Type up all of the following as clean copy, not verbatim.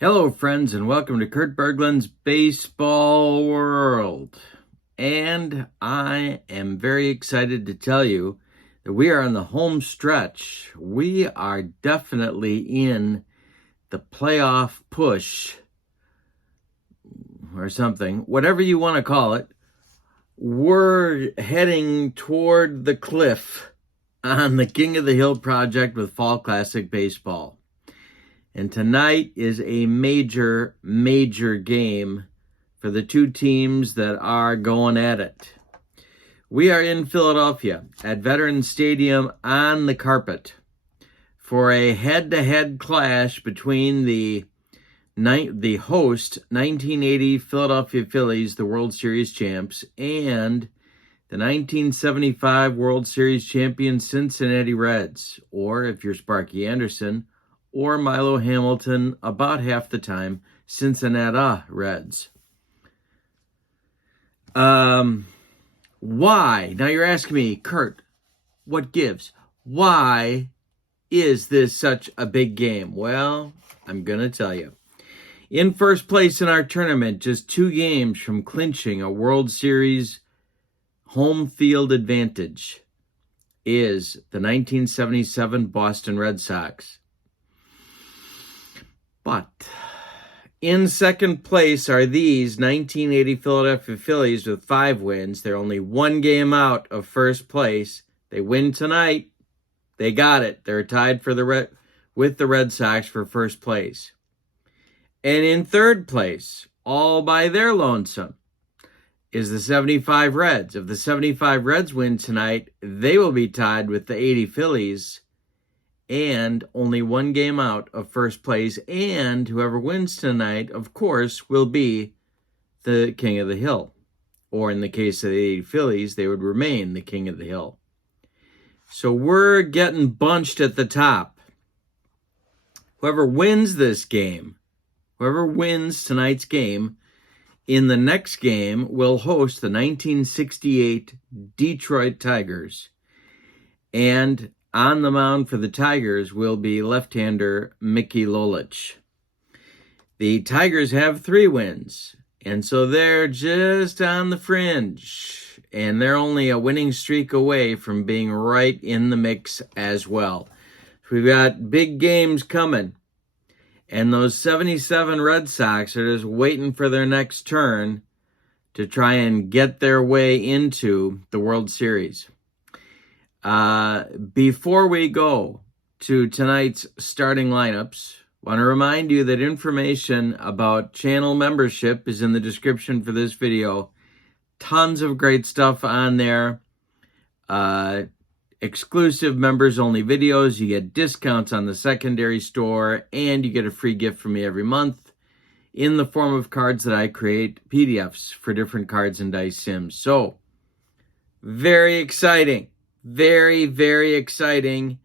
Hello, friends, and welcome to Kurt Berglund's Baseball World. And I am very excited to tell you that we are on the home stretch. We are definitely in the playoff push or something, whatever you want to call it. We're heading toward the cliff on the King of the Hill project with Fall Classic Baseball. And tonight is a major, major game for the two teams that are going at it. We are in Philadelphia at Veterans Stadium on the carpet for a head-to-head clash between the host 1980 Philadelphia Phillies, the World Series champs, and the 1975 World Series champion Cincinnati Reds, or if you're Sparky Anderson, or Milo Hamilton, about half the time, Cincinnati Reds. Why? Now you're asking me, Kurt, what gives? Why is this such a big game? Well, I'm going to tell you. In first place in our tournament, just 2 games from clinching a World Series home field advantage, is the 1977 Boston Red Sox. But in second place are these 1980 Philadelphia Phillies with 5 wins. They're only 1 game out of first place. They win tonight. They got it. They're tied with the Red Sox for first place. And in third place, all by their lonesome, is the 75 Reds. If the 75 Reds win tonight, they will be tied with the 80 Phillies and only 1 game out of first place. And whoever wins tonight, of course, will be the King of the Hill. Or in the case of the 80 Phillies, they would remain the King of the Hill. So we're getting bunched at the top. Whoever wins this game, whoever wins tonight's game, in the next game will host the 1968 Detroit Tigers. And on the mound for the Tigers will be left-hander Mickey Lolich. The Tigers have 3 wins, and so they're just on the fringe, and they're only a winning streak away from being right in the mix as well. We've got big games coming, and those 77 Red Sox are just waiting for their next turn to try and get their way into the World Series. Before we go to tonight's starting lineups, I want to remind you that information about channel membership is in the description for this video. Tons of great stuff on there. Exclusive members-only videos. You get discounts on the secondary store, and you get a free gift from me every month in the form of cards that I create, PDFs for different cards and dice sims. So, very exciting. Very, very exciting.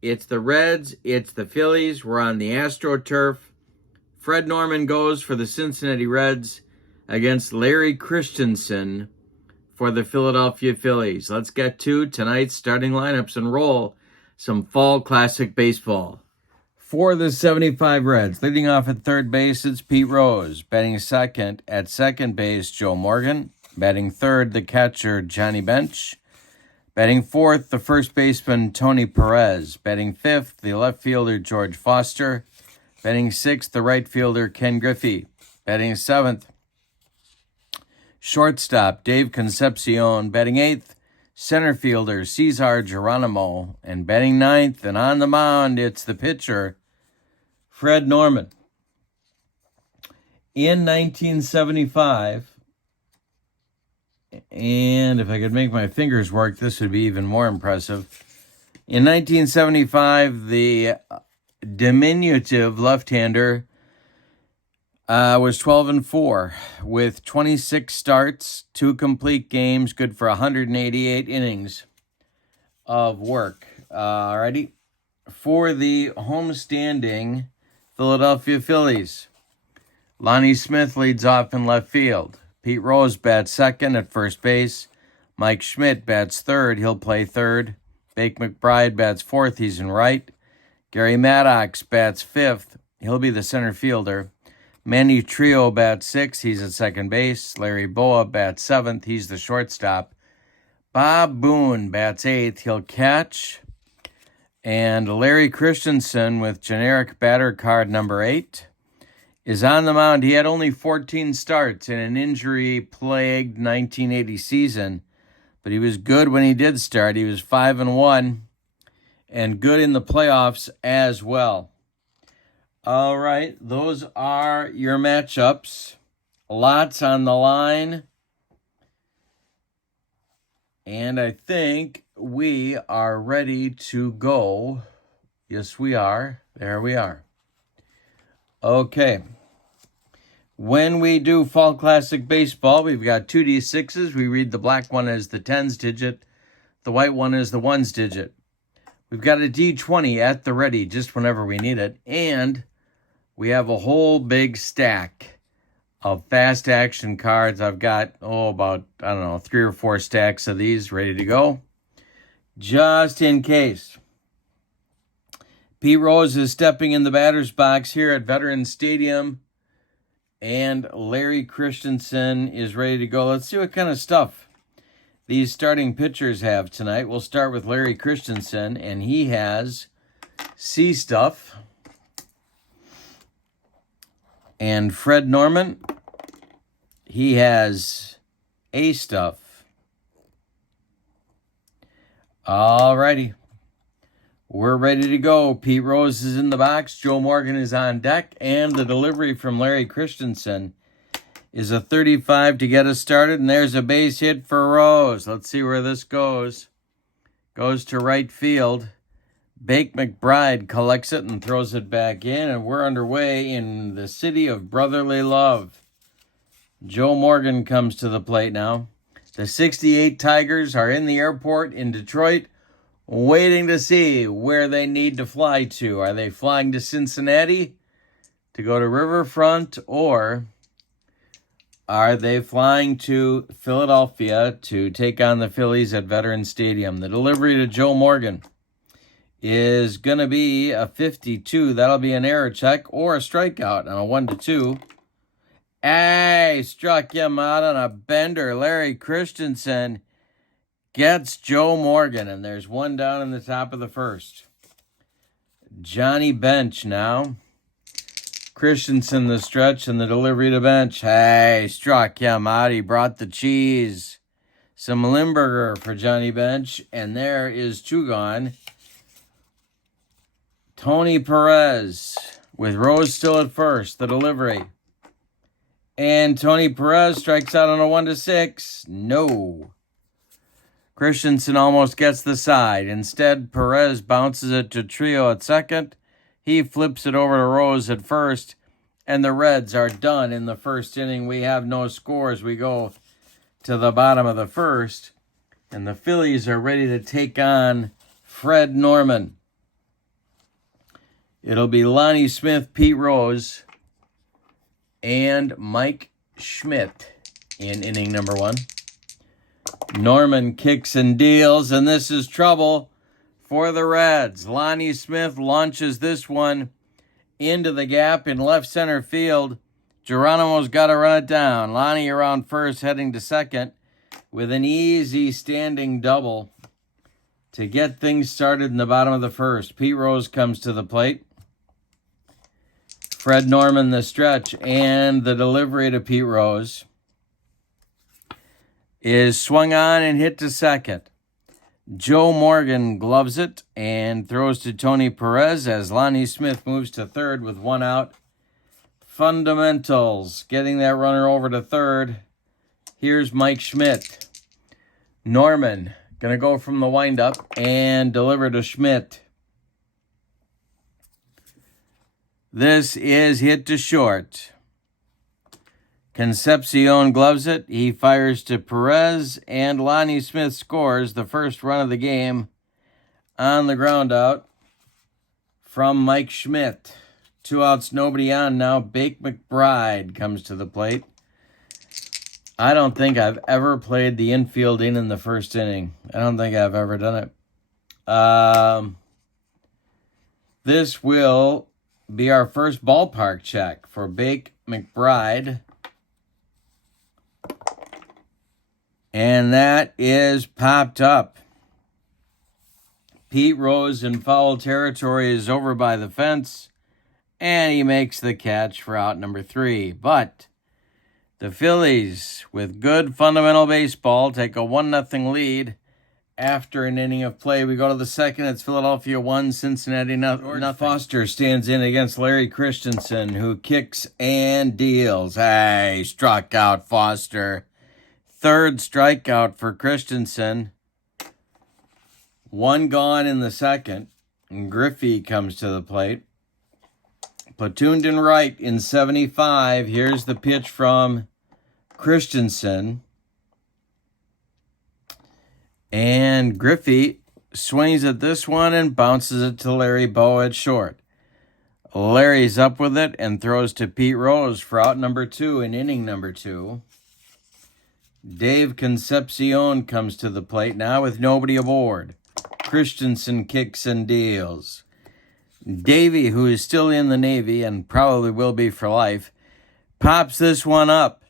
It's the Reds. It's the Phillies. We're on the AstroTurf. Fred Norman goes for the Cincinnati Reds against Larry Christenson for the Philadelphia Phillies. Let's get to tonight's starting lineups and roll some Fall Classic baseball. For the 75 Reds, leading off at third base, it's Pete Rose. Batting second at second base, Joe Morgan. Batting third, the catcher, Johnny Bench. Batting fourth, the first baseman, Tony Perez. Batting fifth, the left fielder, George Foster. Batting sixth, the right fielder, Ken Griffey. Batting seventh, shortstop, Dave Concepcion. Batting eighth, center fielder, Cesar Geronimo. And batting ninth, and on the mound, it's the pitcher, Fred Norman. In 1975, and if I could make my fingers work, this would be even more impressive. In 1975, the diminutive left-hander was 12-4 with 26 starts, 2 complete games, good for 188 innings of work. Alrighty. For the homestanding Philadelphia Phillies, Lonnie Smith leads off in left field. Pete Rose bats second at first base. Mike Schmidt bats third. He'll play third. Bake McBride bats fourth. He's in right. Gary Maddox bats fifth. He'll be the center fielder. Manny Trio bats 6th. He's at second base. Larry Boa bats 7th. He's the shortstop. Bob Boone bats 8th. He'll catch. And Larry Christenson with generic batter card number 8 is on the mound. He had only 14 starts in an injury-plagued 1980 season, but he was good when he did start. He was 5-1 and good in the playoffs as well. All right, those are your matchups. Lots on the line. And I think we are ready to go. Yes, we are. There we are. Okay. When we do Fall Classic Baseball, we've got 2D6s. We read the black one as the tens digit. The white one is the ones digit. We've got a D20 at the ready just whenever we need it. And we have a whole big stack of fast action cards. I've got, about, 3 or 4 stacks of these ready to go, just in case. Pete Rose is stepping in the batter's box here at Veterans Stadium, and Larry Christenson is ready to go. Let's see what kind of stuff these starting pitchers have tonight. We'll start with Larry Christenson, and he has C stuff. And Fred Norman, he has A stuff. All righty. We're ready to go. Pete Rose is in the box. Joe Morgan is on deck. And the delivery from Larry Christenson is a 35 to get us started. And there's a base hit for Rose. Let's see where this goes. Goes to right field. Bake McBride collects it and throws it back in, and we're underway in the city of brotherly love. Joe Morgan comes to the plate now. The 68 Tigers are in the airport in Detroit, waiting to see where they need to fly to. Are they flying to Cincinnati to go to Riverfront, or are they flying to Philadelphia to take on the Phillies at Veterans Stadium? The delivery to Joe Morgan is going to be a 52. That'll be an error check or a strikeout on a 1-2. Hey, struck him out on a bender. Larry Christenson gets Joe Morgan, and there's one down in the top of the first. Johnny Bench now. Christenson the stretch and the delivery to Bench. Hey, struck him out. He brought the cheese. Some Limburger for Johnny Bench, and there is 2 gone. Tony Perez with Rose still at first. The delivery. And Tony Perez strikes out on a 1-6. No. Christenson almost gets the side. Instead, Perez bounces it to Trio at second. He flips it over to Rose at first. And the Reds are done in the first inning. We have no scores. We go to the bottom of the first. And the Phillies are ready to take on Fred Norman. It'll be Lonnie Smith, Pete Rose, and Mike Schmidt in inning number 1. Norman kicks and deals, and this is trouble for the Reds. Lonnie Smith launches this one into the gap in left center field. Geronimo's got to run it down. Lonnie around first, heading to second with an easy standing double to get things started in the bottom of the first. Pete Rose comes to the plate. Fred Norman the stretch, and the delivery to Pete Rose is swung on and hit to second. Joe Morgan gloves it and throws to Tony Perez as Lonnie Smith moves to third with 1 out. Fundamentals, getting that runner over to third. Here's Mike Schmidt. Norman going to go from the windup and deliver to Schmidt. This is hit to short. Concepcion gloves it. He fires to Perez, and Lonnie Smith scores the first run of the game on the ground out from Mike Schmidt. 2 outs, nobody on now. Bake McBride comes to the plate. I don't think I've ever played the infielding in the first inning. I don't think I've ever done it. This will be our first ballpark check for Bake McBride. And that is popped up. Pete Rose in foul territory is over by the fence, and he makes the catch for out number 3. But the Phillies, with good fundamental baseball, take a 1-0 lead after an inning of play. We go to the second. It's Philadelphia 1, Cincinnati nothing. Foster stands in against Larry Christenson, who kicks and deals. Hey, struck out Foster. Third strikeout for Christenson. 1 gone in the second. And Griffey comes to the plate. Platooned in right in 75. Here's the pitch from Christenson. And Griffey swings at this one and bounces it to Larry Bowa at short. Larry's up with it and throws to Pete Rose for out number 2 in inning number 2. Dave Concepcion comes to the plate now with nobody aboard. Christenson kicks and deals. Davey, who is still in the Navy and probably will be for life, pops this one up.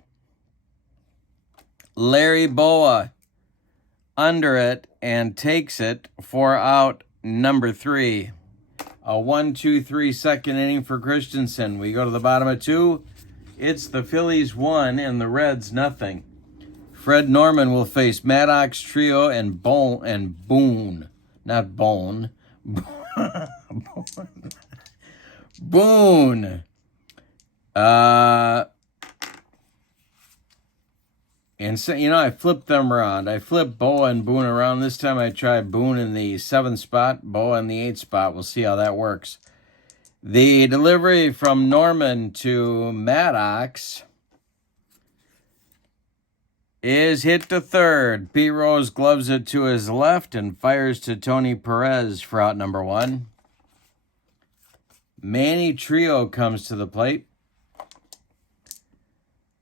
Larry Bowa under it and takes it for out number 3. A 1-2-3 second inning for Christenson. We go to the bottom of 2. It's the Phillies 1 and the Reds nothing. Fred Norman will face Maddox, Trio, and Boone. Not Bone. Boone. And so, I flipped them around. I flipped Boa and Boone around. This time I tried Boone in the 7th spot, Boa in the 8th spot. We'll see how that works. The delivery from Norman to Maddox is hit to third. Pete Rose gloves it to his left and fires to Tony Perez for out number 1. Manny Trio comes to the plate.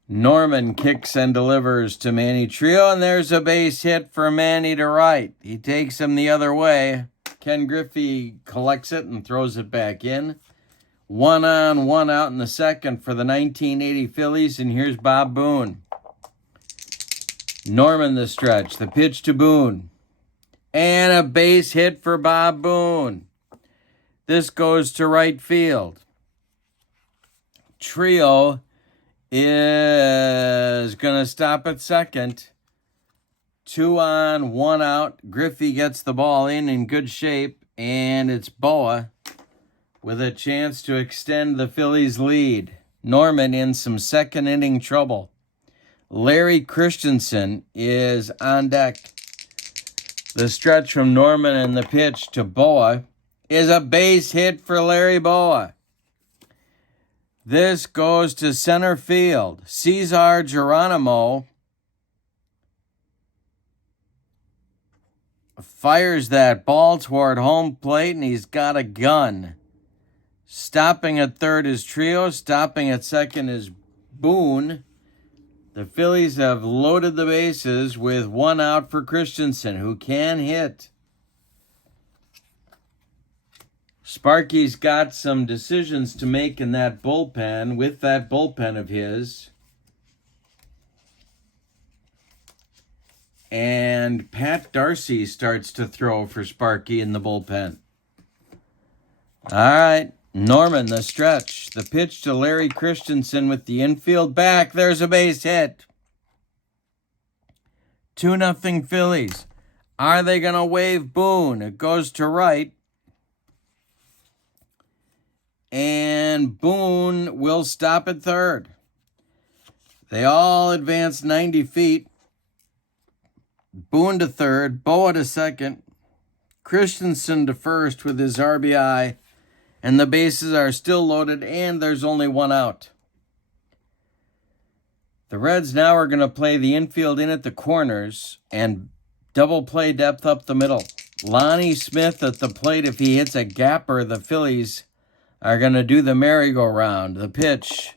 Norman kicks and delivers to Manny Trio, and there's a base hit for Manny to right. He takes him the other way. Ken Griffey collects it and throws it back in. 1 on, 1 out in the second for the 1980 Phillies, and here's Bob Boone. Norman the stretch, the pitch to Boone. And a base hit for Bob Boone. This goes to right field. Trio is going to stop at second. 2 on, 1 out. Griffey gets the ball in good shape, and it's Boa with a chance to extend the Phillies' lead. Norman in some second inning trouble. Larry Christenson is on deck. The stretch from Norman and the pitch to Boa is a base hit for Larry Boa. This goes to center field. Cesar Geronimo fires that ball toward home plate, and he's got a gun. Stopping at third is Trio. Stopping at second is Boone. The Phillies have loaded the bases with 1 out for Christenson, who can hit. Sparky's got some decisions to make in that bullpen, with that bullpen of his. And Pat Darcy starts to throw for Sparky in the bullpen. All right. Norman, the stretch. The pitch to Larry Christenson with the infield back. There's a base hit. 2-0 Phillies. Are they going to wave Boone? It goes to right. And Boone will stop at third. They all advance 90 feet. Boone to third. Boa to second. Christenson to first with his RBI. And the bases are still loaded, and there's only 1 out. The Reds now are going to play the infield in at the corners and double play depth up the middle. Lonnie Smith at the plate. If he hits a gapper, the Phillies are going to do the merry-go-round. The pitch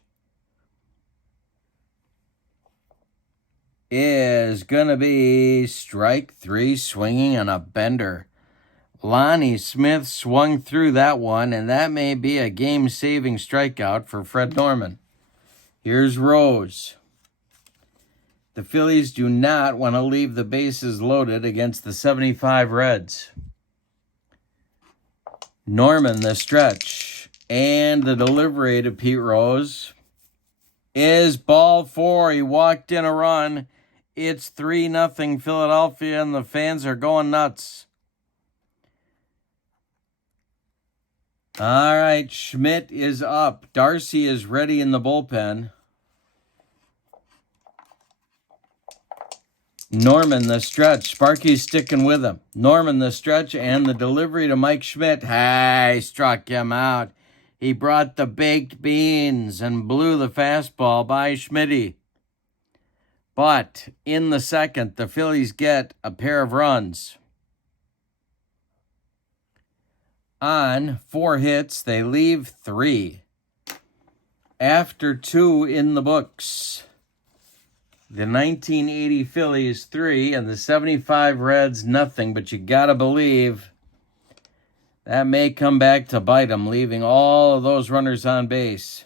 is going to be strike 3, swinging on a bender. Lonnie Smith swung through that one, and that may be a game-saving strikeout for Fred Norman. Here's Rose. The Phillies do not want to leave the bases loaded against the 75 Reds. Norman, the stretch, and the delivery to Pete Rose is ball 4. He walked in a run. It's 3-0 Philadelphia, and the fans are going nuts. All right, Schmidt is up. Darcy is ready in the bullpen. Norman, the stretch. Sparky's sticking with him. Norman, the stretch, and the delivery to Mike Schmidt. Hey, struck him out. He brought the baked beans and blew the fastball by Schmitty. But in the second, the Phillies get a pair of runs. On 4 hits, they leave 3. After 2 in the books. The 1980 Phillies 3 and the 75 Reds nothing, but you gotta believe that may come back to bite them, leaving all of those runners on base.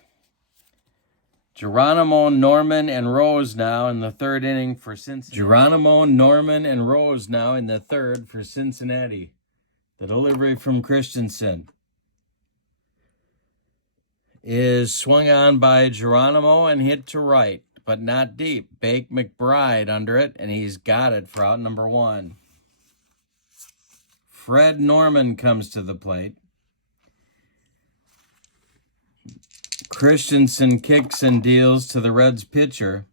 Geronimo, Norman, and Rose now in the third inning for Cincinnati. Geronimo, Norman, and Rose now in the third for Cincinnati. The delivery from Christenson is swung on by Geronimo and hit to right, but not deep. Bake McBride under it, and he's got it for out number 1. Fred Norman comes to the plate. Christenson kicks and deals to the Reds pitcher.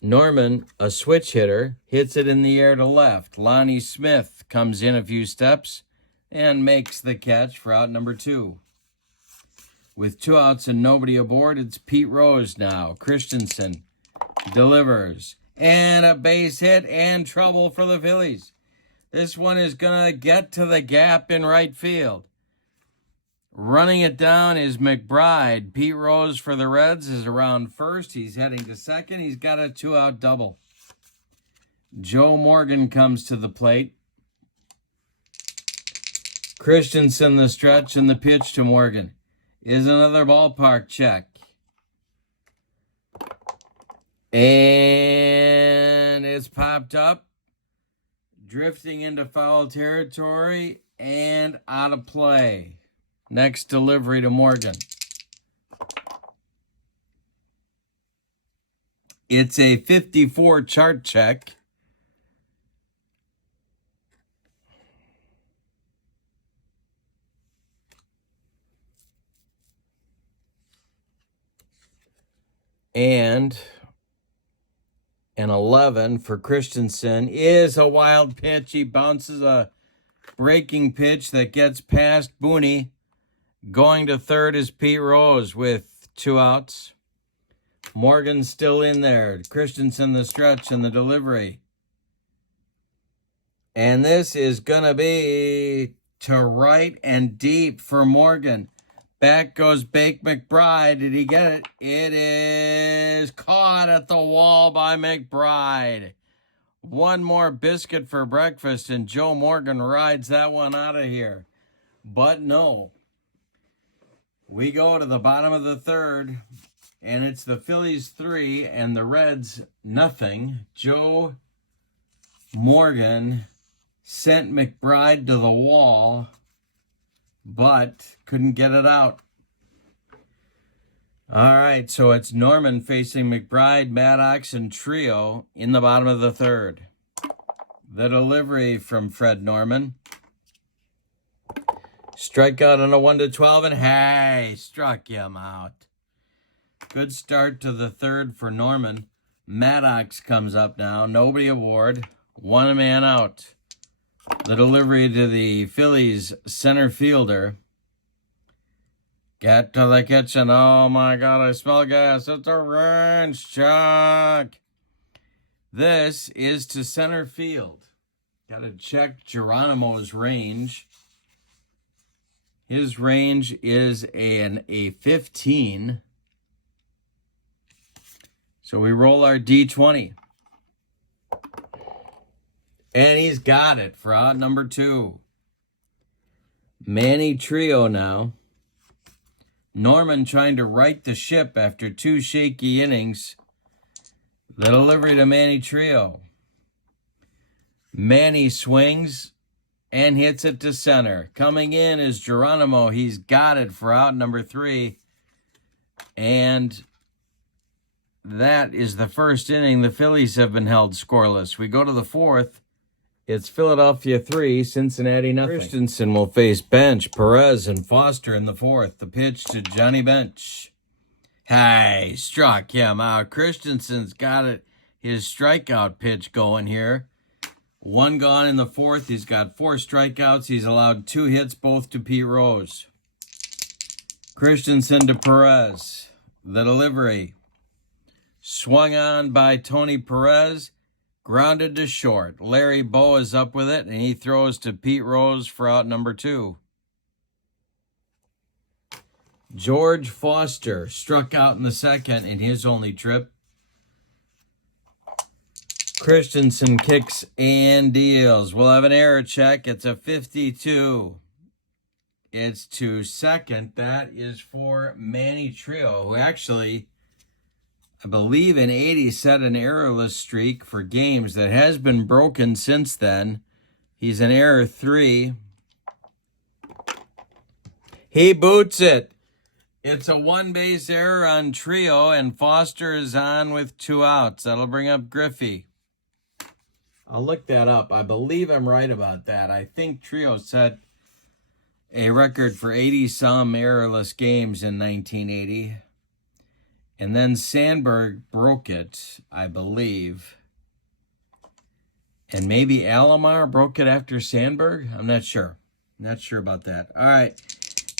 Norman, a switch hitter, hits it in the air to left. Lonnie Smith comes in a few steps and makes the catch for out number 2. With 2 outs and nobody aboard, it's Pete Rose now. Christenson delivers. And a base hit and trouble for the Phillies. This one is going to get to the gap in right field. Running it down is McBride. Pete Rose for the Reds is around first. He's heading to second. He's got a 2-out double. Joe Morgan comes to the plate. Christenson the stretch, and the pitch to Morgan is another ballpark check. And it's popped up, drifting into foul territory and out of play. Next delivery to Morgan. It's a 54 chart check. And an 11 for Christenson is a wild pitch. He bounces a breaking pitch that gets past Booney. Going to third is Pete Rose with 2 outs. Morgan's still in there. Christenson the stretch and the delivery. And this is going to be to right and deep for Morgan. Back goes Bake McBride. Did he get it? It is caught at the wall by McBride. One more biscuit for breakfast, and Joe Morgan rides that one out of here. But no. We go to the bottom of the third, and it's the Phillies 3 and the Reds nothing. Joe Morgan sent McBride to the wall, but couldn't get it out. All right, so it's Norman facing McBride, Maddox, and Trio in the bottom of the third. The delivery from Fred Norman. Strikeout on a 1-12, and hey, struck him out. Good start to the third for Norman. Maddox comes up now. Nobody aboard. 1 man out. The delivery to the Phillies center fielder. Get to the kitchen. Oh, my God, I smell gas. It's a wrench, Chuck. This is to center field. Got to check Geronimo's range. His range is a 15. So we roll our D20. And he's got it for out number 2. Manny Trio now. Norman trying to right the ship after 2 shaky innings. The delivery to Manny Trio. Manny swings and hits it to center. Coming in is Geronimo. He's got it for out number 3. And that is the first inning. The Phillies have been held scoreless. We go to the 4th. It's Philadelphia 3, Cincinnati nothing. Christenson will face Bench, Perez, and Foster in the 4th. The pitch to Johnny Bench. Hey, struck him out. Christenson's got it. His strikeout pitch going here. 1 gone in the 4th. He's got 4 strikeouts. He's allowed 2 hits, both to Pete Rose. Christenson to Perez. The delivery. Swung on by Tony Perez. Grounded to short. Larry Bow is up with it, and he throws to Pete Rose for out number 2. George Foster struck out in the 2nd in his only trip. Christenson kicks and deals. We'll have an error check. It's a 52. It's to second. That is for Manny Trio, who actually, I believe in 80, set an errorless streak for games that has been broken since then. He's an error 3. He boots it. It's a 1-base error on Trio, and Foster is on with 2 outs. That'll bring up Griffey. I'll look that up. I believe I'm right about that. I think Trio set a record for 80-some errorless games in 1980. And then Sandberg broke it, I believe. And maybe Alomar broke it after Sandberg? I'm not sure. Not sure about that. All right.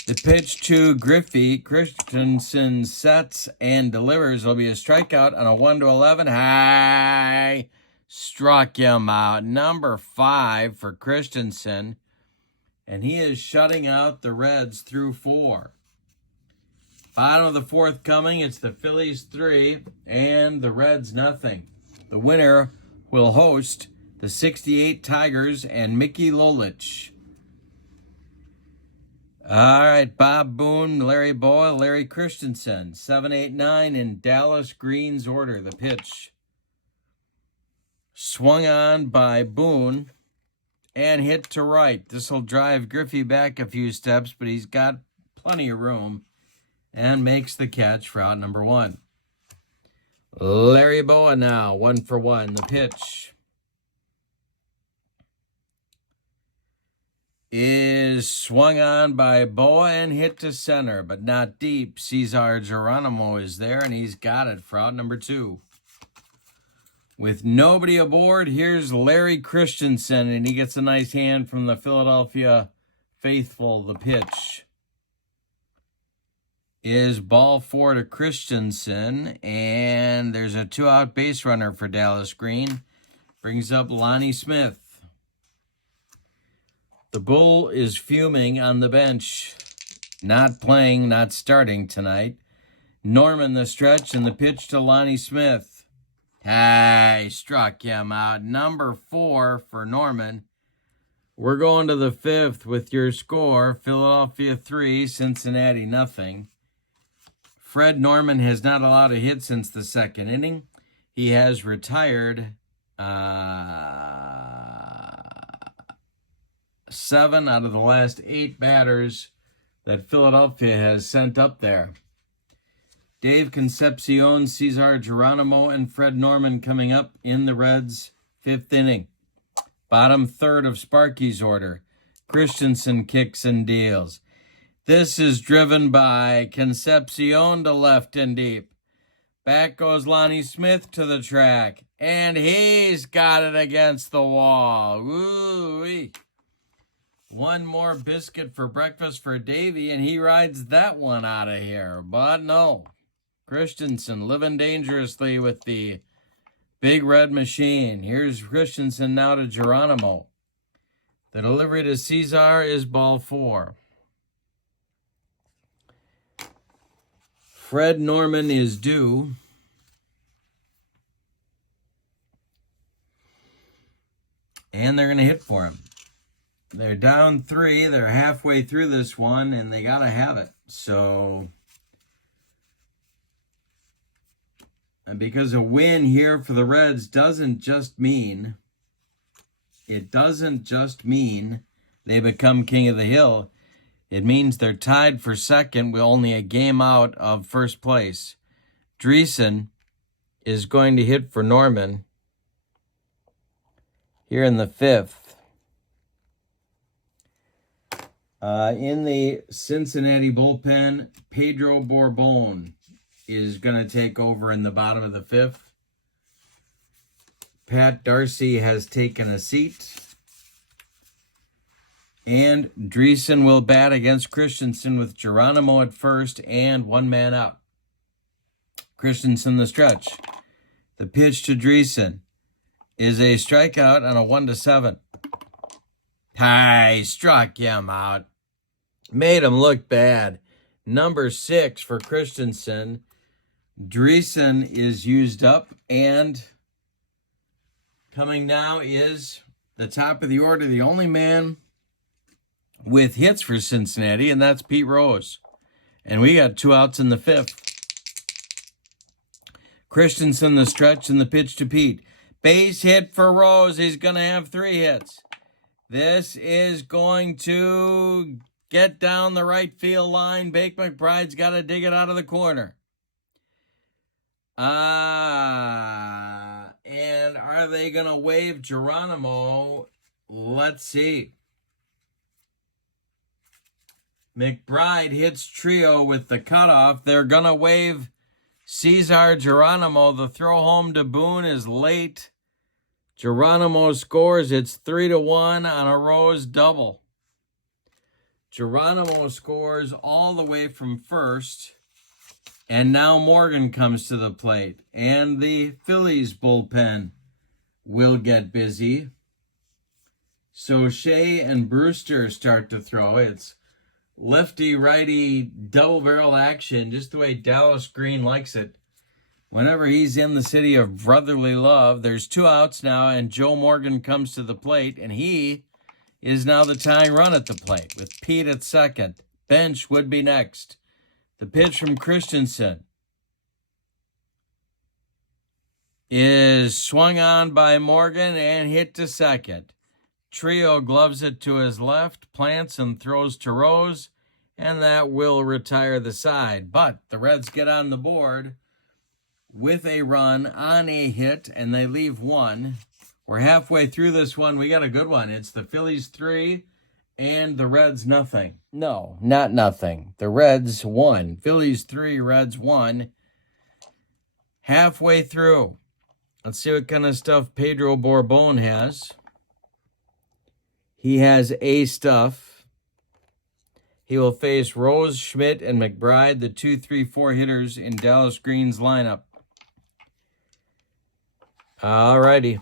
The pitch to Griffey. Christenson sets and delivers. It'll be a strikeout on a 1-11. High. Struck him out. Number 5 for Christenson. And he is shutting out the Reds through 4. Bottom of the 4th coming. It's the Phillies 3 and the Reds nothing. The winner will host the 68 Tigers and Mickey Lolich. All right, Bob Boone, Larry Boyle, Larry Christenson. 7, 8, 9 in Dallas Green's order. The pitch. Swung on by Boone and hit to right. This will drive Griffey back a few steps, but he's got plenty of room. And makes the catch for out number 1. Larry Boa now, 1 for 1. The pitch is swung on by Boa and hit to center, but not deep. Cesar Geronimo is there, and he's got it for out number 2. With nobody aboard, here's Larry Christenson, and he gets a nice hand from the Philadelphia faithful. The pitch is ball 4 to Christenson, and there's a 2-out base runner for Dallas Green. Brings up Lonnie Smith. The Bull is fuming on the bench. Not playing, not starting tonight. Norman the stretch, and the pitch to Lonnie Smith. Hey, struck him out. Number 4 for Norman. We're going to the 5th with your score. Philadelphia 3, Cincinnati nothing. Fred Norman has not allowed a hit since the 2nd inning. He has retired 7 out of the last 8 batters that Philadelphia has sent up there. Dave Concepcion, Cesar Geronimo, and Fred Norman coming up in the Reds' 5th inning. Bottom 3rd of Sparky's order. Christenson kicks and deals. This is driven by Concepcion to left and deep. Back goes Lonnie Smith to the track. And he's got it against the wall. Woo-wee. One more biscuit for breakfast for Davey, and he rides that one out of here. But no. Christenson living dangerously with the big red machine. Here's Christenson now to Geronimo. The delivery to Cesar is ball 4. Fred Norman is due. And they're going to hit for him. They're down 3. They're halfway through this one, and they got to have it. So And because a win here for the Reds doesn't just mean they become king of the hill. It means they're tied for second with only a game out of first place. Dreesen is going to hit for Norman here in the fifth. In the Cincinnati bullpen, Pedro Borbon is going to take over in the bottom of the fifth. Pat Darcy has taken a seat. And Dreesen will bat against Christenson with Geronimo at first and one man out. Christenson the stretch. The pitch to Dreesen is a strikeout on a 1-7. Struck him out. Made him look bad. Number 6 for Christenson. Dreesen is used up, and coming now is the top of the order, the only man with hits for Cincinnati, and that's Pete Rose. And we got 2 outs in the fifth. Christenson the stretch and the pitch to Pete. Base hit for Rose. He's going to have 3 hits. This is going to get down the right field line. Bake McBride's got to dig it out of the corner. And are they going to wave Geronimo? Let's see. McBride hits Trio with the cutoff. They're going to wave Cesar Geronimo. The throw home to Boone is late. Geronimo scores. It's 3-1 on a Rose double. Geronimo scores all the way from first. And now Morgan comes to the plate. And the Phillies bullpen will get busy. So Shea and Brewster start to throw. It's lefty-righty double-barrel action, just the way Dallas Green likes it. Whenever he's in the city of brotherly love, there's 2 outs now, and Joe Morgan comes to the plate, and he is now the tying run at the plate with Pete at second. Bench would be next. The pitch from Christenson is swung on by Morgan and hit to second. Trio gloves it to his left, plants and throws to Rose, and that will retire the side. But the Reds get on the board with a run on a hit, and they leave 1. We're halfway through this one. We got a good one. It's the Phillies 3 and the Reds nothing. No, not nothing. The Reds 1. Phillies 3, Reds 1. Halfway through. Let's see what kind of stuff Pedro Borbon has. He has A stuff. He will face Rose, Schmidt, and McBride, the 2, 3, 4 hitters in Dallas Green's lineup. All righty.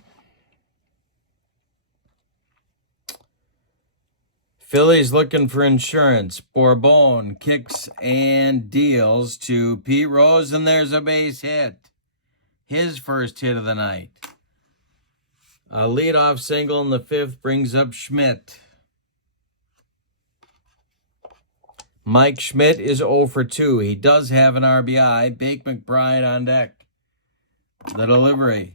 Phillies looking for insurance. Borbon kicks and deals to Pete Rose, and there's a base hit. His first hit of the night. A leadoff single in the fifth brings up Schmidt. Mike Schmidt is 0 for 2. He does have an RBI. Bake McBride on deck. The delivery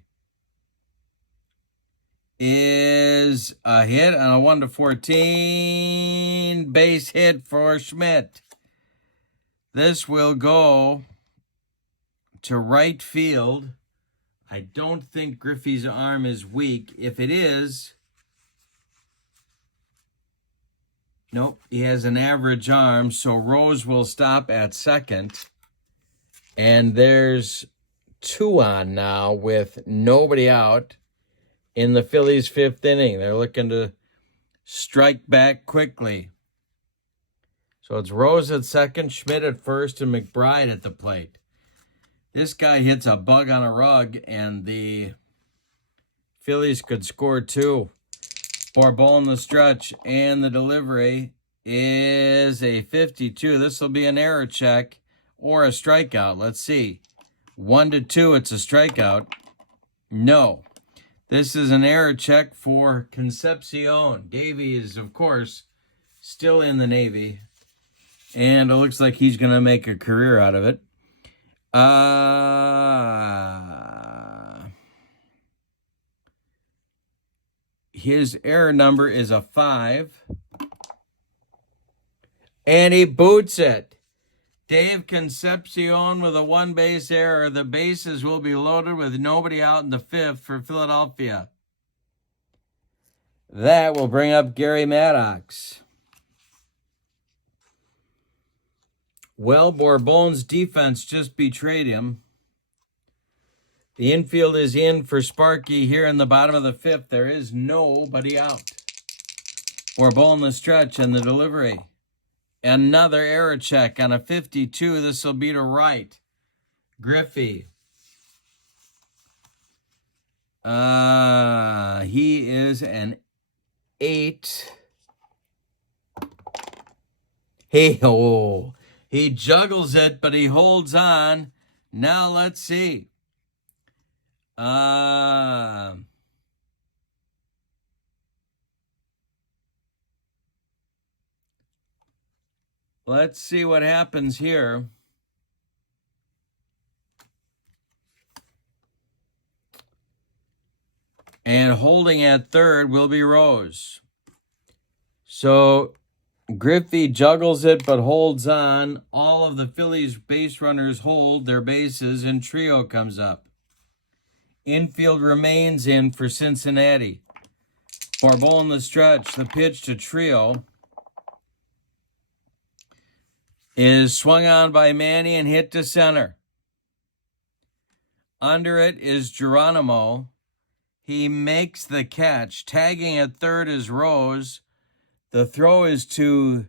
is a hit on a 1-14. Base hit for Schmidt. This will go to right field. I don't think Griffey's arm is weak. If it is, nope, he has an average arm, so Rose will stop at second. And there's 2 on now with nobody out in the Phillies' 5th inning. They're looking to strike back quickly. So it's Rose at second, Schmidt at first, and McBride at the plate. This guy hits a bug on a rug, and the Phillies could score 2. Borbon the stretch, and the delivery is a 52. This will be an error check or a strikeout. Let's see. 1-2, it's a strikeout. No. This is an error check for Concepcion. Davey is, of course, still in the Navy, and it looks like he's going to make a career out of it. His error number is a 5. And he boots it. Dave Concepcion with a 1-base error. The bases will be loaded with nobody out in the 5th for Philadelphia. That will bring up Gary Maddox. Well, Bourbon's defense just betrayed him. The infield is in for Sparky here in the bottom of the 5th. There is nobody out. Bourbon the stretch and the delivery. Another error check on a 52. This will be to right. Griffey. He is an 8. He juggles it, but he holds on. Now let's see. Let's see what happens here. And holding at third will be Rose. So Griffey juggles it but holds on. All of the Phillies base runners hold their bases, and Trio comes up. Infield remains in for Cincinnati. Bourbon the stretch. The pitch to Trio is swung on by Manny and hit to center. Under it is Geronimo. He makes the catch. Tagging at third is Rose. The throw is to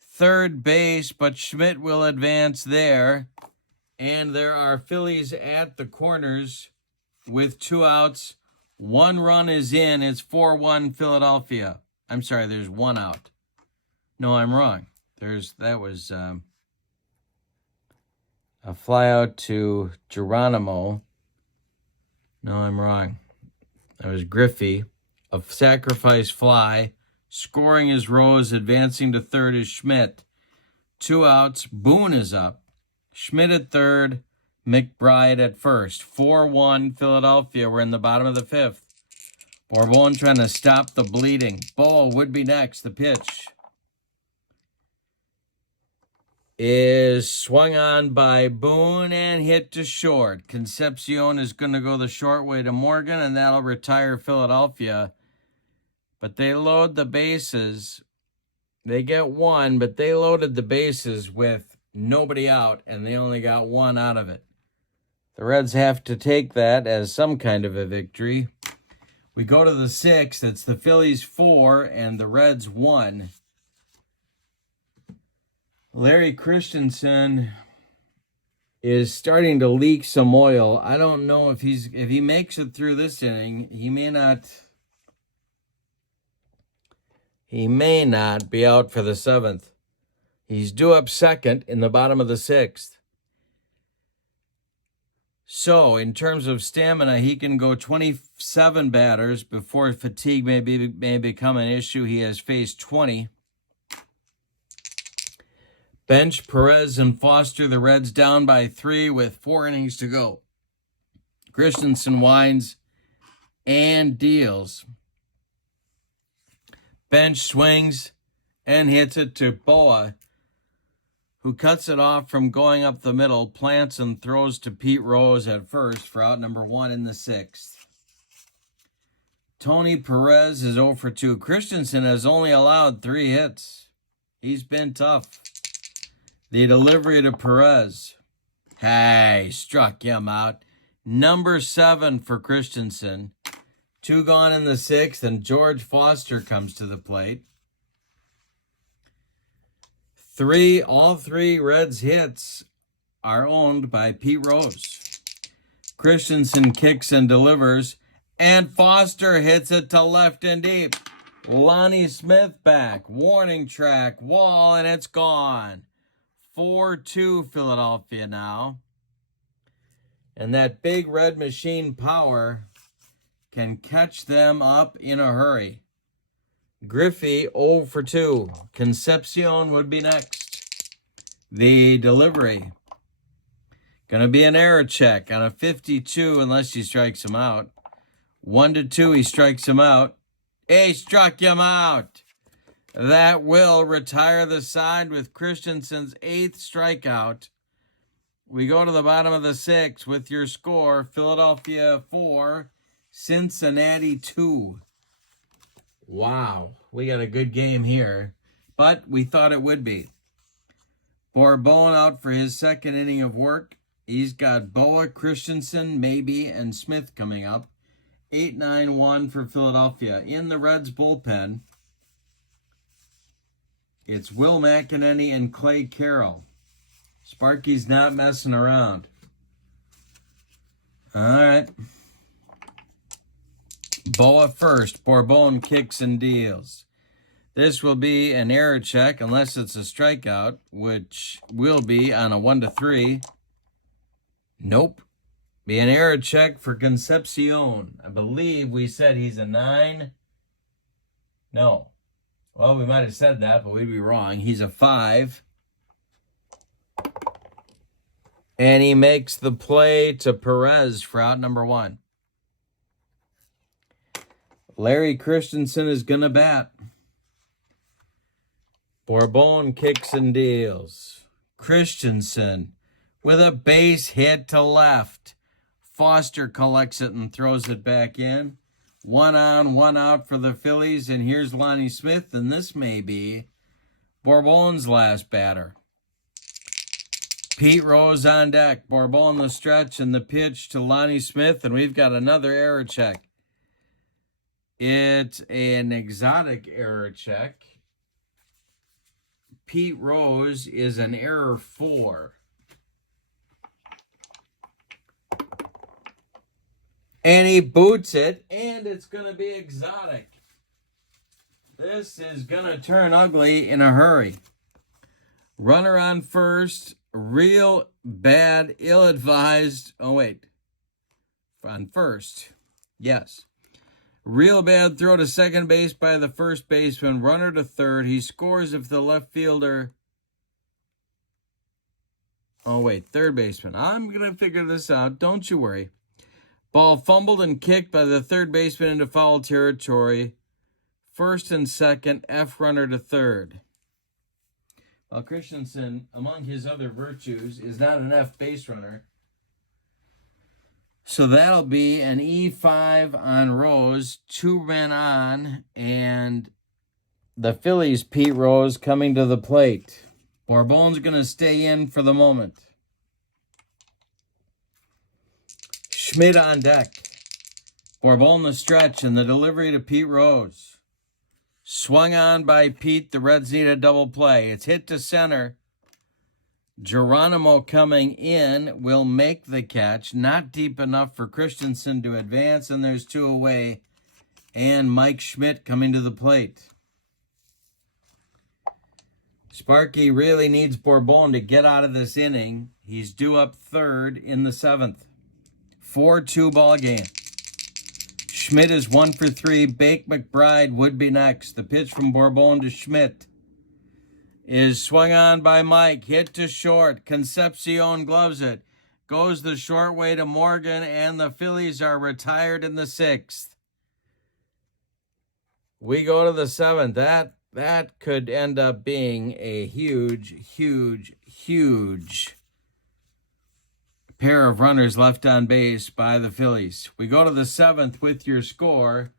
third base, but Schmidt will advance there. And there are Phillies at the corners with 2 outs. 1 run is in. It's 4-1 Philadelphia. I'm sorry, there's 1 out. No, I'm wrong. That was a fly out to Geronimo. No, I'm wrong. That was Griffey. A sacrifice fly. Scoring is Rose. Advancing to third is Schmidt. 2 outs. Boone is up. Schmidt at third. McBride at first. 4-1 Philadelphia. We're in the bottom of the 5th. Bourbon trying to stop the bleeding. Ball would be next. The pitch is swung on by Boone and hit to short. Concepcion is going to go the short way to Morgan, and that'll retire Philadelphia. But they load the bases. They get 1, but they loaded the bases with nobody out, and they only got 1 out of it. The Reds have to take that as some kind of a victory. We go to the 6th. It's the Phillies 4 and the Reds 1. Larry Christenson is starting to leak some oil. I don't know if he makes it through this inning. He may not be out for the 7th. He's due up second in the bottom of the 6th. So, in terms of stamina, he can go 27 batters before fatigue may become an issue. He has faced 20. Bench Perez and Foster, the Reds down by 3 with 4 innings to go. Christenson winds and deals. Bench swings and hits it to Boa, who cuts it off from going up the middle, plants and throws to Pete Rose at first for out number 1 in the 6th. Tony Perez is 0 for 2. Christenson has only allowed 3 hits. He's been tough. The delivery to Perez. Hey, struck him out. Number 7 for Christenson. 2 gone in the 6th, and George Foster comes to the plate. All three Reds hits are owned by Pete Rose. Christenson kicks and delivers, and Foster hits it to left and deep. Lonnie Smith back, warning track, wall, and it's gone. 4-2 Philadelphia now. And that big red machine power can catch them up in a hurry. Griffey 0 for 2. Concepcion would be next. The delivery. Gonna be an error check on a 52 unless he strikes him out. 1-2, he strikes him out. He struck him out. That will retire the side with Christenson's 8th strikeout. We go to the bottom of the 6th with your score. Philadelphia 4, Cincinnati 2. Wow, we got a good game here, but we thought it would be. Bourbon out for his 2nd inning of work. He's got Boa, Christenson, maybe, and Smith coming up. 8-9-1 for Philadelphia. In the Reds bullpen, it's Will McEnany and Clay Carroll. Sparky's not messing around. All right. Boa first. Bourbon kicks and deals. This will be an error check unless it's a strikeout, which will be on a 1-3. Nope. Be an error check for Concepcion. I believe we said he's a 9. No. Well, we might have said that, but we'd be wrong. He's a 5. And he makes the play to Perez for out number 1. Larry Christenson is going to bat. Bourbon kicks and deals. Christenson with a base hit to left. Foster collects it and throws it back in. 1 on, 1 out for the Phillies. And here's Lonnie Smith, and this may be Bourbon's last batter. Pete Rose on deck. Bourbon the stretch and the pitch to Lonnie Smith, and we've got another error check. It's an exotic error check. Pete Rose is an error 4. And he boots it, and it's going to be exotic. This is going to turn ugly in a hurry. Runner on first. Real bad, ill-advised. Oh, wait. On first. Yes. Real bad throw to second base by the first baseman. Runner to third. He scores if the left fielder. Oh, wait. Third baseman. I'm going to figure this out. Don't you worry. Ball fumbled and kicked by the third baseman into foul territory. First and second. F runner to third. Well, Christenson, among his other virtues, is not an F base runner. So that'll be an E5 on Rose, 2 men on, and the Phillies, Pete Rose, coming to the plate. Bourbon's going to stay in for the moment. Schmidt on deck. Bourbon the stretch and the delivery to Pete Rose. Swung on by Pete. The Reds need a double play. It's hit to center. Geronimo coming in will make the catch. Not deep enough for Christenson to advance, and there's 2 away. And Mike Schmidt coming to the plate. Sparky really needs Bourbon to get out of this inning. He's due up 3rd in the 7th. 4-2 ball game. Schmidt is 1 for 3. Bake McBride would be next. The pitch from Bourbon to Schmidt is swung on by Mike. Hit to short. Concepcion gloves it. Goes the short way to Morgan, and the Phillies are retired in the 6th. We go to the 7th. That could end up being a huge pair of runners left on base by the Phillies. We go to the 7th with your score.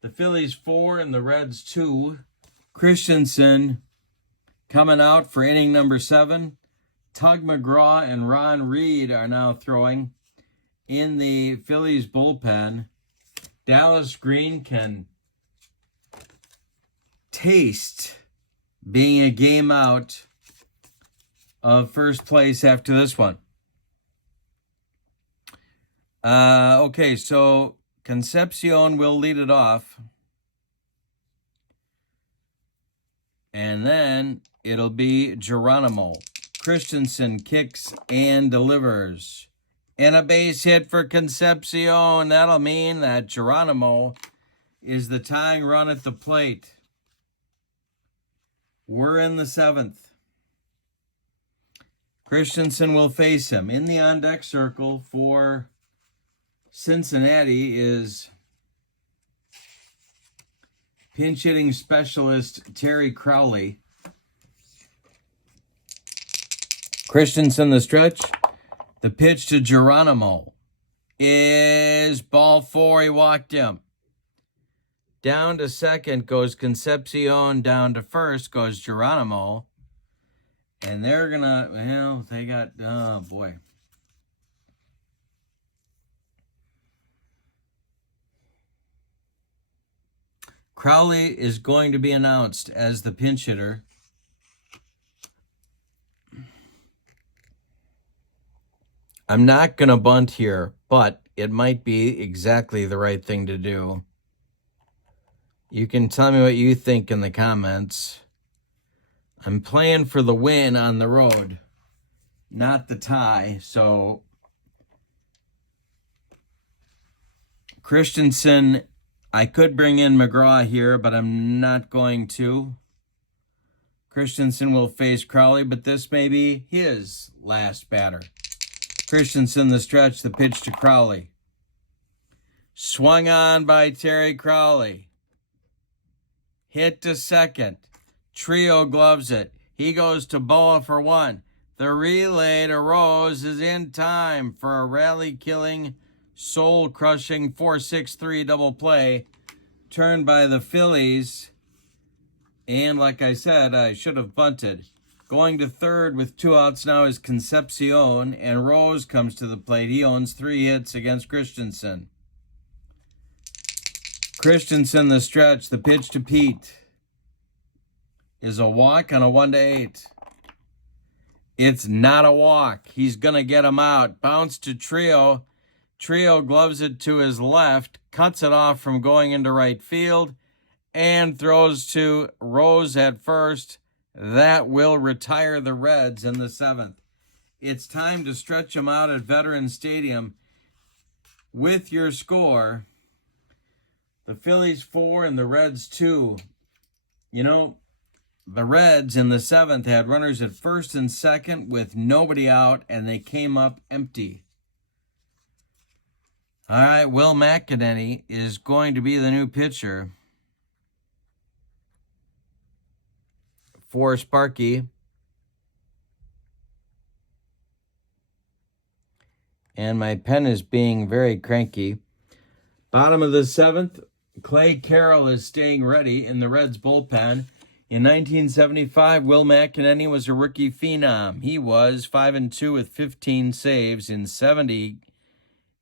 The Phillies 4 and the Reds 2. Christenson coming out for inning number 7. Tug McGraw and Ron Reed are now throwing in the Phillies bullpen. Dallas Green can taste being a game out of first place after this one. Okay, so Concepcion will lead it off. And then it'll be Geronimo. Christenson kicks and delivers. And a base hit for Concepcion. That'll mean that Geronimo is the tying run at the plate. We're in the 7th. Christenson will face him. In the on-deck circle for Cincinnati is pinch hitting specialist Terry Crowley. Christenson the stretch. The pitch to Geronimo is ball 4. He walked him. Down to second goes Concepcion. Down to first goes Geronimo. And they're going to, well, they got, oh boy. Crowley is going to be announced as the pinch hitter. I'm not going to bunt here, but it might be exactly the right thing to do. You can tell me what you think in the comments. I'm playing for the win on the road, not the tie. So Christenson, I could bring in McGraw here, but I'm not going to. Christenson will face Crowley, but this may be his last batter. Christenson the stretch, the pitch to Crowley. Swung on by Terry Crowley. Hit to second. Trio gloves it. He goes to Boa for one. The relay to Rose is in time for a rally-killing, soul-crushing 4-6-3 double play turned by the Phillies. And like I said, I should have bunted. Going to third with 2 outs now is Concepcion, and Rose comes to the plate. He owns 3 hits against Christenson. Christenson the stretch, the pitch to Pete is a walk on a 1-8. It's not a walk. He's going to get him out. Bounce to Trio. Trio gloves it to his left, cuts it off from going into right field, and throws to Rose at first. That will retire the Reds in the 7th. It's time to stretch them out at Veterans Stadium with your score. The Phillies 4 and the Reds 2. You know, the Reds in the 7th had runners at first and second with nobody out, and they came up empty. All right, Will McEnany is going to be the new pitcher for Sparky. And my pen is being very cranky. Bottom of the 7th, Clay Carroll is staying ready in the Reds bullpen. In 1975, Will McEnany was a rookie phenom. He was 5-2 with 15 saves. In 70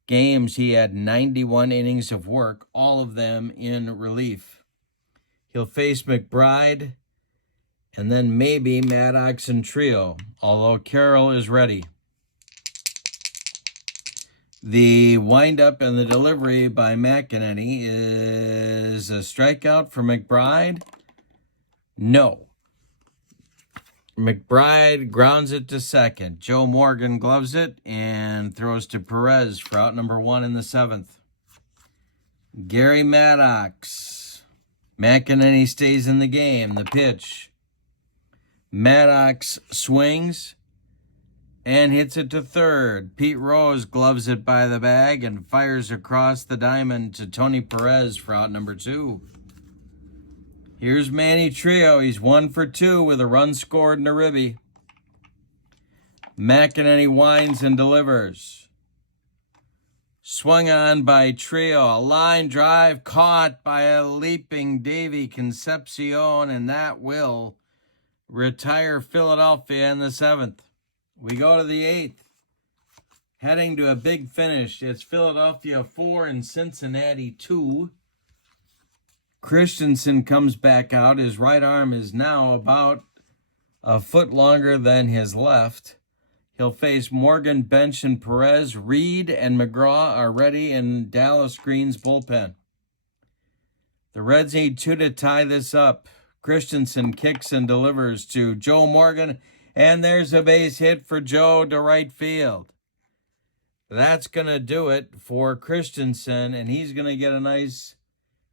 games, he had 91 innings of work, all of them in relief. He'll face McBride and then maybe Maddox and Trio, although Carroll is ready. The windup and the delivery by McEnany is a strikeout for McBride. No. McBride grounds it to second. Joe Morgan gloves it and throws to Perez for out number 1 in the 7th. Gary Maddox. McEnany stays in the game. The pitch. Maddox swings and hits it to third. Pete Rose gloves it by the bag and fires across the diamond to Tony Perez for out number 2. Here's Manny Trio. He's 1 for 2 with a run scored and a ribby. McEnany winds and delivers. Swung on by Trio. A line drive caught by a leaping Davy Concepcion, and that will retire Philadelphia in the 7th. We go to the 8th. Heading to a big finish. It's Philadelphia 4 and Cincinnati 2. Christenson comes back out. His right arm is now about a foot longer than his left. He'll face Morgan, Bench, and Perez. Reed and McGraw are ready in Dallas Green's bullpen. The Reds need 2 to tie this up. Christenson kicks and delivers to Joe Morgan, and there's a base hit for Joe to right field. That's going to do it for Christenson, and he's going to get a nice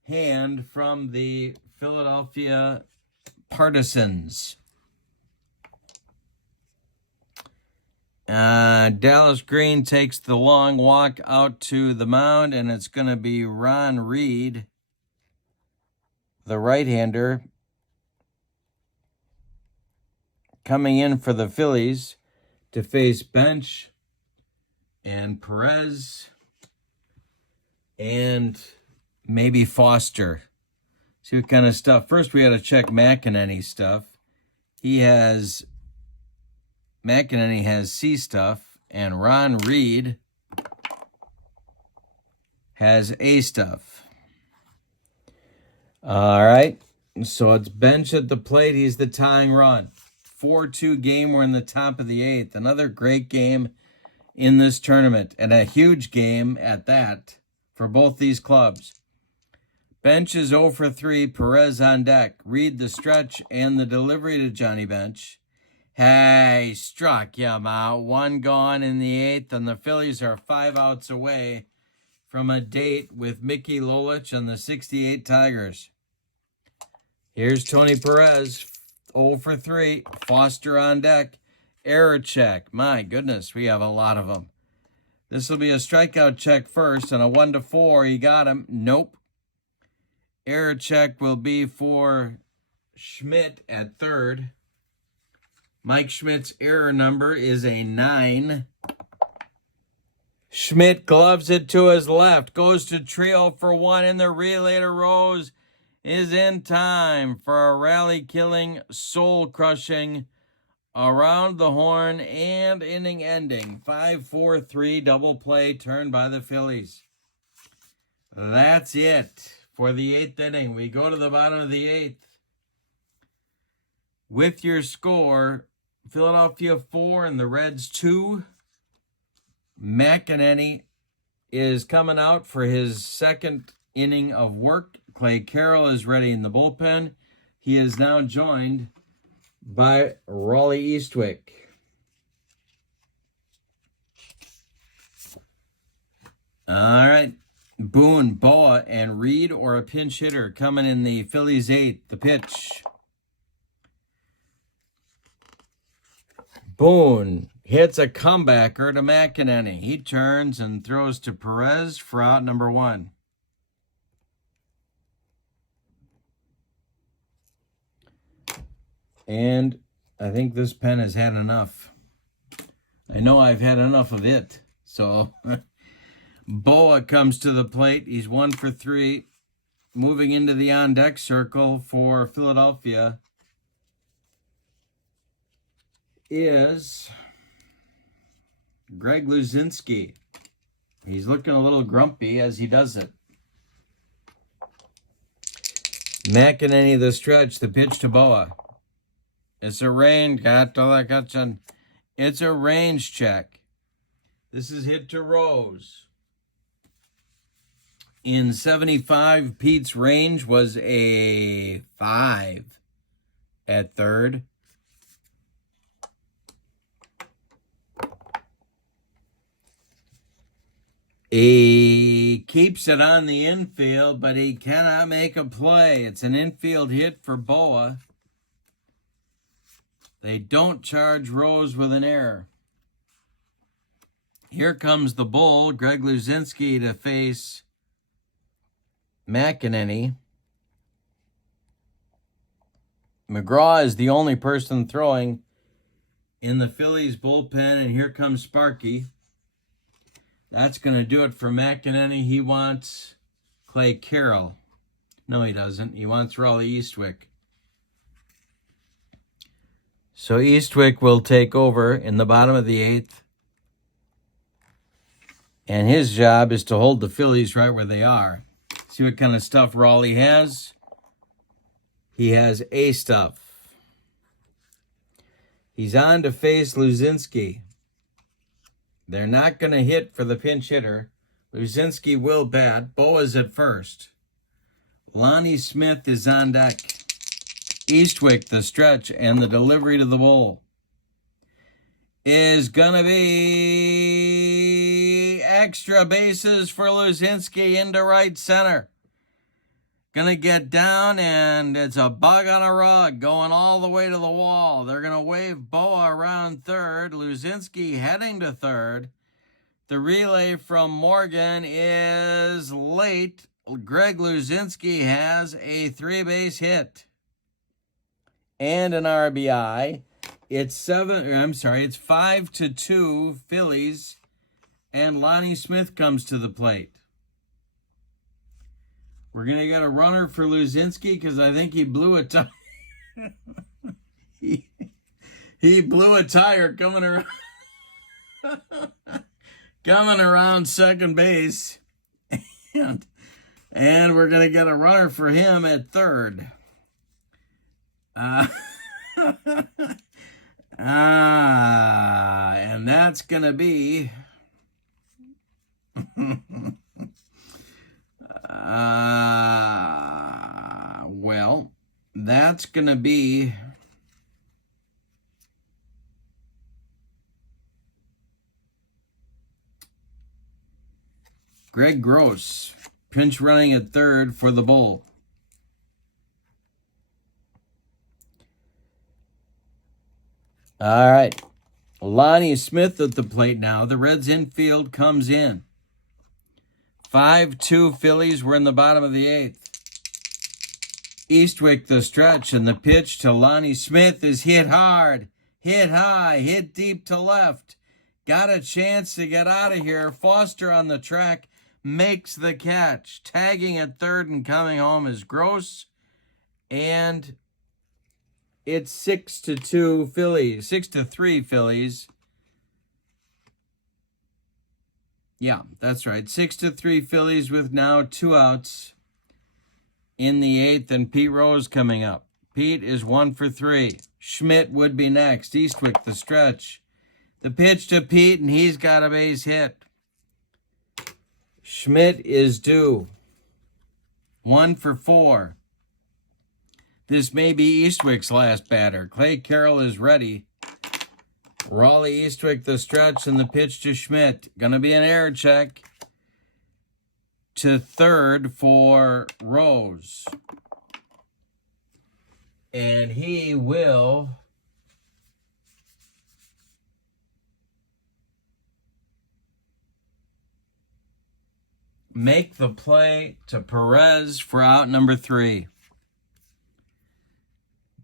hand from the Philadelphia Partisans. Dallas Green takes the long walk out to the mound, and it's going to be Ron Reed the right-hander, coming in for the Phillies to face Bench and Perez and maybe Foster. See what kind of stuff. First, we got to check McEnany's stuff. McEnany has C stuff, and Ron Reed has A stuff. All right, so it's Bench at the plate. He's the tying run. 4-2 game. We're in the top of the 8th. Another great game in this tournament, and a huge game at that for both these clubs. Bench is 0 for 3. Perez on deck. Reed the stretch and the delivery to Johnny Bench. Hey, struck him out. 1 gone in the 8th, and the Phillies are 5 outs away from a date with Mickey Lolich and the 68 Tigers. Here's Tony Perez, 0 for 3. Foster on deck. Error check. My goodness, we have a lot of them. This will be a strikeout check first, and a 1-4. He got him. Nope. Error check will be for Schmidt at third. Mike Schmidt's error number is a 9. Schmidt gloves it to his left. Goes to Trio for 1, and the relay to Rose is in time for a rally-killing, soul-crushing, around the horn and inning-ending 5-4-3 double play turn by the Phillies. That's it for the 8th inning. We go to the bottom of the 8th with your score: Philadelphia 4 and the Reds 2. McEnany is coming out for his second inning of work. Clay Carroll is ready in the bullpen. He is now joined by Raleigh Eastwick. All right. Boone, Boa, and Reed, or a pinch hitter coming in the Phillies 8th. The pitch. Boone hits a comebacker to McEnany. He turns and throws to Perez for out number 1. And I think this pen has had enough. I know I've had enough of it. So Boa comes to the plate. He's 1 for 3. Moving into the on-deck circle for Philadelphia is Greg Luzinski. He's looking a little grumpy as he does it. McEnany the stretch, the pitch to Boa. It's a range. It's a range check. This is hit to Rose. In 75, Pete's range was a 5 at third. He keeps it on the infield, but he cannot make a play. It's an infield hit for Boa. They don't charge Rose with an error. Here comes the bull, Greg Luzinski, to face McEnany. McGraw is the only person throwing in the Phillies bullpen, and here comes Sparky. That's going to do it for McEnany. He wants Clay Carroll. No, he doesn't. He wants Raleigh Eastwick. So Eastwick will take over in the bottom of the 8th. And his job is to hold the Phillies right where they are. See what kind of stuff Raleigh has? He has A stuff. He's on to face Luzinski. They're not going to hit for the pinch hitter. Luzinski will bat. Boa's at first. Lonnie Smith is on deck. Eastwick, the stretch, and the delivery to the bull is going to be extra bases for Luzinski into right center. Going to get down, and it's a bug on a rug going all the way to the wall. They're going to wave Boa around third. Luzinski heading to third. The relay from Morgan is late. Greg Luzinski has a 3-base hit and an RBI. It's 5-2 Phillies, and Lonnie Smith comes to the plate. We're going to get a runner for Luzinski because I think he blew a tire. he blew a tire coming around second base. And we're going to get a runner for him at third. And that's going to be... well, that's going to be... Greg Gross, pinch running at third for the Bull. All right. Lonnie Smith at the plate now. The Reds infield comes in. 5-2 Phillies. We're in the bottom of the eighth. Eastwick the stretch, and the pitch to Lonnie Smith is hit hard, hit high, hit deep to left. Got a chance to get out of here. Foster on the track makes the catch. Tagging at third and coming home is Gross. And it's 6-2 Phillies. 6-3 Phillies. Yeah, that's right. 6-3 Phillies with now 2 outs in the eighth, and Pete Rose coming up. Pete is 1 for 3. Schmidt would be next. Eastwick the stretch. The pitch to Pete, and he's got a base hit. Schmidt is due. 1 for 4. This may be Eastwick's last batter. Clay Carroll is ready. Raleigh Eastwick the stretch, and the pitch to Schmidt. Gonna be an air check to third for Rose. And he will make the play to Perez for out number 3.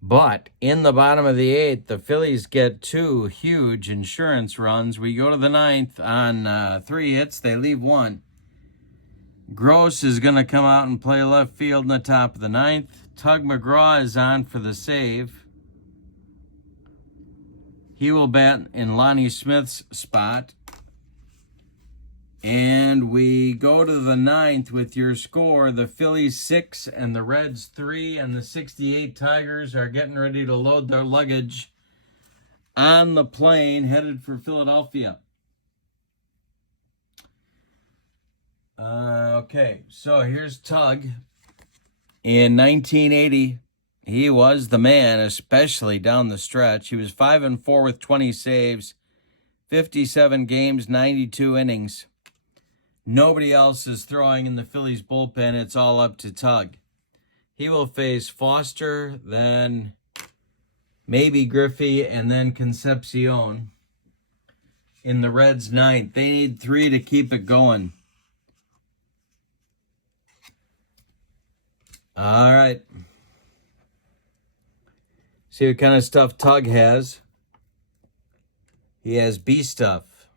But in the bottom of the eighth, the Phillies get 2 huge insurance runs. We go to the ninth on 3 hits. They leave 1. Gross is going to come out and play left field in the top of the ninth. Tug McGraw is on for the save. He will bat in Lonnie Smith's spot. And we go to the ninth with your score. The Phillies 6 and the Reds 3, and the 68 Tigers are getting ready to load their luggage on the plane headed for Philadelphia. Okay, so here's Tug. In 1980, he was the man, especially down the stretch. He was 5-4 with 20 saves, 57 games, 92 innings. Nobody else is throwing in the Phillies bullpen. It's all up to Tug. He will face Foster, then maybe Griffey, and then Concepcion in the Reds' ninth. They need 3 to keep it going. All right. See what kind of stuff Tug has. He has B stuff.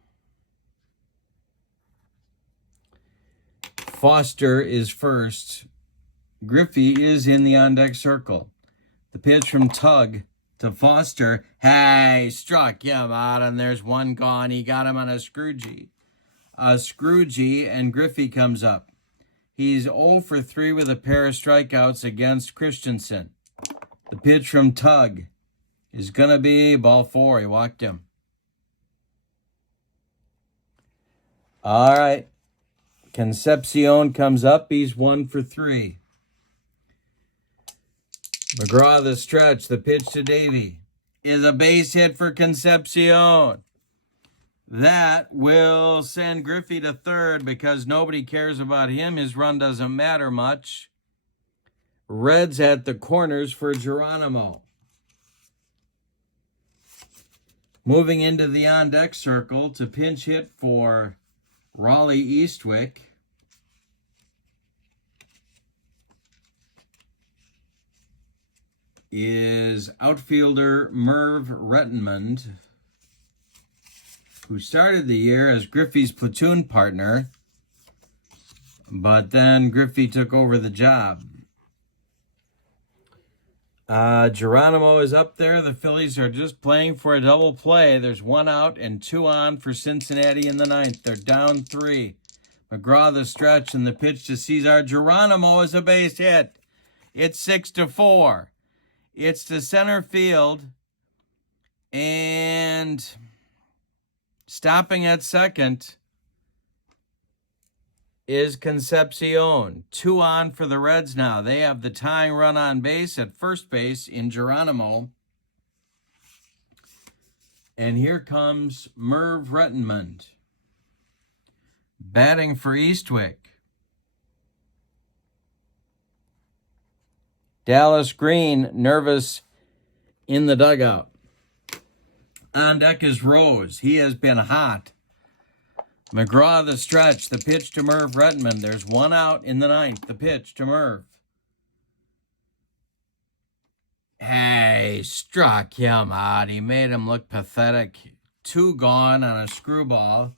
Foster is first. Griffey is in the on-deck circle. The pitch from Tug to Foster. Hey, struck him out, and there's 1 gone. He got him on a Scroogey. And Griffey comes up. He's 0 for 3 with a pair of strikeouts against Christenson. The pitch from Tug is going to be ball 4. He walked him. All right. Concepcion comes up. He's 1 for 3. McGraw the stretch. The pitch to Davey is a base hit for Concepcion. That will send Griffey to third because nobody cares about him. His run doesn't matter much. Reds at the corners for Geronimo. Moving into the on-deck circle to pinch hit for Raleigh Eastwick is outfielder Merv Rettenmund, who started the year as Griffey's platoon partner, but then Griffey took over the job. Geronimo is up there. The Phillies are just playing for a double play. There's 1 out and 2 on for Cincinnati in the 9th. They're down 3. McGraw the stretch, and the pitch to Cesar Geronimo is a base hit. It's 6-4. It's to center field, and stopping at second is Concepcion. 2 on for the Reds now. They have the tying run on base at first base in Geronimo. And here comes Merv Rettenmund, batting for Eastwick. Dallas Green nervous in the dugout. On deck is Rose. He has been hot. McGraw the stretch. The pitch to Merv Rettenmund. There's 1 out in the 9th. The pitch to Merv. Hey, struck him out. He made him look pathetic. 2 gone on a screwball.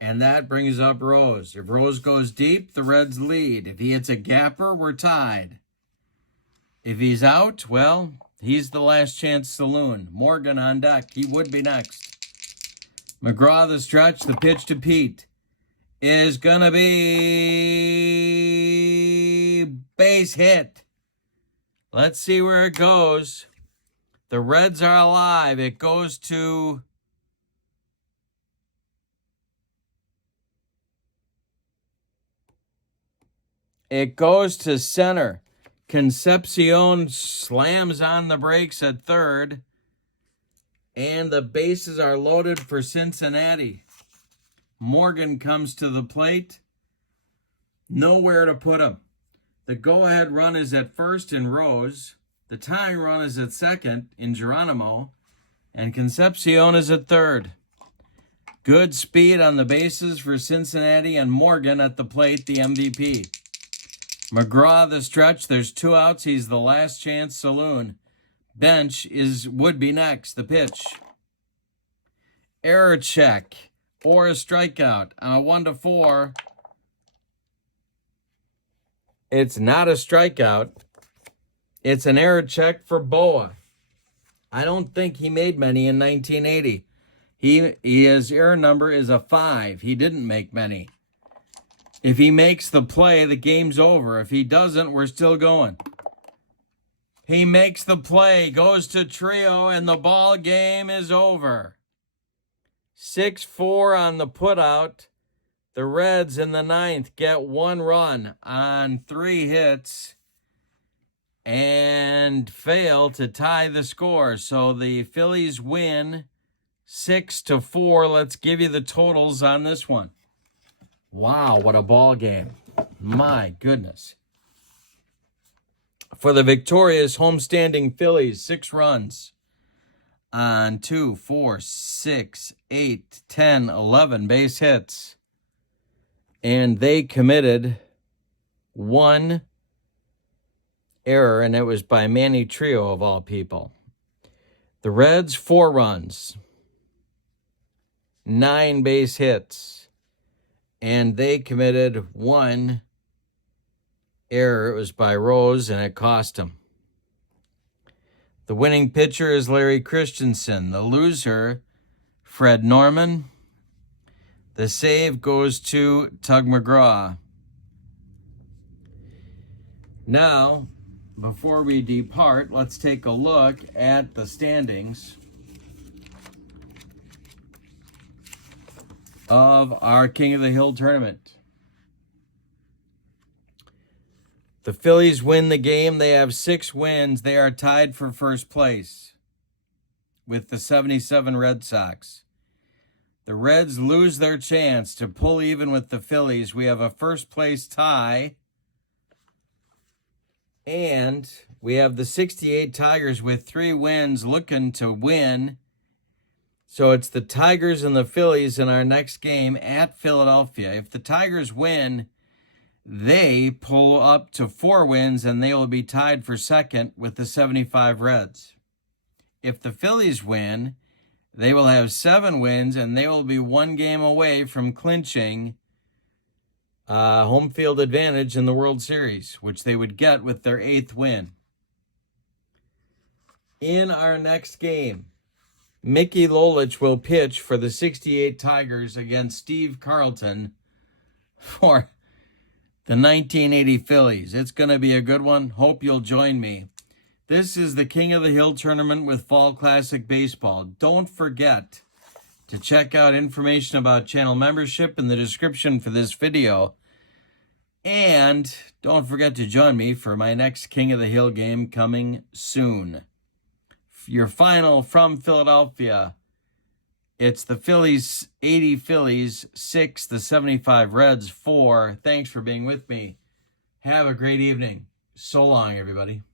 And that brings up Rose. If Rose goes deep, the Reds lead. If he hits a gapper, we're tied. If he's out, well, he's the last chance saloon. Morgan on deck. He would be next. McGraw the stretch. The pitch to Pete is going to be base hit. Let's see where it goes. The Reds are alive. It goes to center. Concepcion slams on the brakes at third, and the bases are loaded for Cincinnati. Morgan comes to the plate. Nowhere to put him. The go-ahead run is at first in Rose. The tying run is at second in Geronimo. And Concepcion is at third. Good speed on the bases for Cincinnati, and Morgan at the plate, the MVP. McGraw the stretch. There's 2 outs. He's the last chance saloon. Bench would be next. The pitch. Error check or a strikeout on a 1-4. It's not a strikeout. It's an error check for Boa. I don't think he made many in 1980. His error number is a 5. He didn't make many. If he makes the play, the game's over. If he doesn't, we're still going. He makes the play, goes to Trio, and the ball game is over. 6-4 on the putout. The Reds in the 9th get 1 run on 3 hits and fail to tie the score. So the Phillies win 6-4. Let's give you the totals on this one. Wow, what a ball game. My goodness. For the victorious homestanding Phillies, 6 runs on 2, 4, 6, 8, 10, 11 base hits. And they committed 1 error, and it was by Manny Trio of all people. The Reds, 4 runs, 9 base hits. And they committed 1 error. It was by Rose, and it cost him. The winning pitcher is Larry Christenson. The loser, Fred Norman. The save goes to Tug McGraw. Now, before we depart, let's take a look at the standings of our King of the Hill tournament. The Phillies win the game. They have 6 wins. They are tied for first place with the 77 Red Sox. The Reds lose their chance to pull even with the Phillies. We have a first place tie. And we have the 68 Tigers with 3 wins looking to win. So it's the Tigers and the Phillies in our next game at Philadelphia. If the Tigers win, they pull up to 4 wins and they will be tied for second with the 75 Reds. If the Phillies win, they will have 7 wins and they will be 1 game away from clinching home field advantage in the World Series, which they would get with their 8th win. In our next game, Mickey Lolich will pitch for the 68 Tigers against Steve Carlton for the 1980 Phillies. It's going to be a good one. Hope you'll join me. This is the King of the Hill tournament with Fall Classic Baseball. Don't forget to check out information about channel membership in the description for this video. And don't forget to join me for my next King of the Hill game coming soon. Your final from Philadelphia. It's the Phillies, 80 Phillies, 6, the 75 Reds, 4. Thanks for being with me. Have a great evening. So long, everybody.